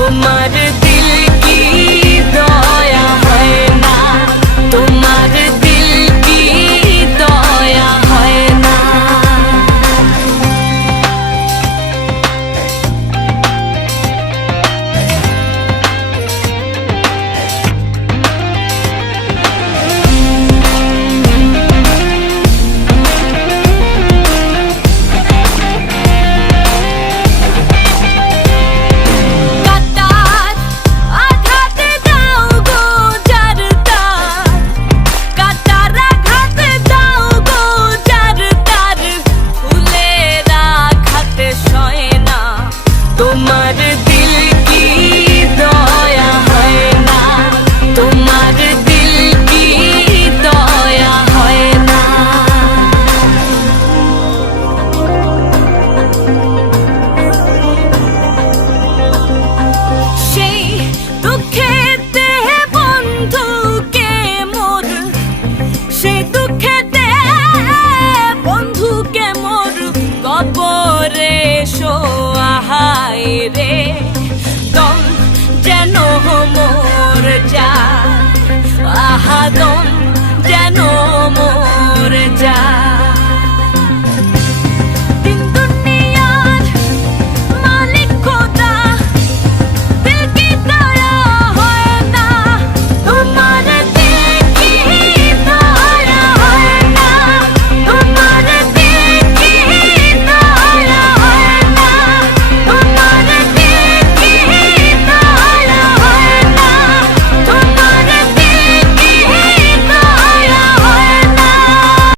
তোমার আহায় রে দম যেন মো